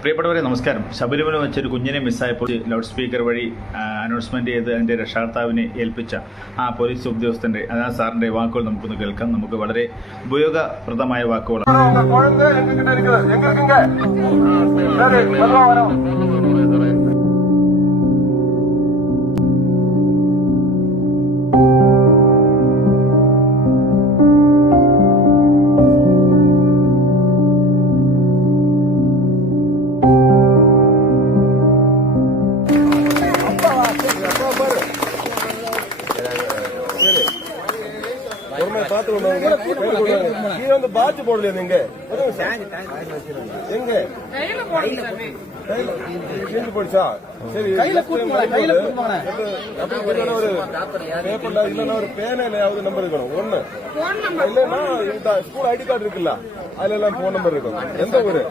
പ്രിയപ്പെട്ടവരെ നമസ്കാരം. ശബരിമല വെച്ചൊരു കുഞ്ഞിനെ മിസ്സായപ്പോൾ ലൗഡ് സ്പീക്കർ വഴി അനൗൺസ്മെന്റ് ചെയ്ത് അതിന്റെ രക്ഷാകർത്താവിനെ ഏൽപ്പിച്ച ആ പോലീസ് ഉദ്യോഗസ്ഥന്റെ സാറിന്റെ വാക്കുകൾ നമുക്കൊന്ന് കേൾക്കാം. നമുക്ക് വളരെ ഉപയോഗപ്രദമായ വാക്കുകളാണ്. பாத்து போடல நீங்க எங்க போடுச்சா சரி பேப்பர்ல இல்லன்னா ஒரு பேனாவது நம்பர் இருக்கணும் ஒண்ணு இல்லன்னா ஸ்கூல் ஐடி கார்டு இருக்குல்ல அதுல எல்லாம் போன் நம்பர் இருக்கணும். எந்த ஊரு?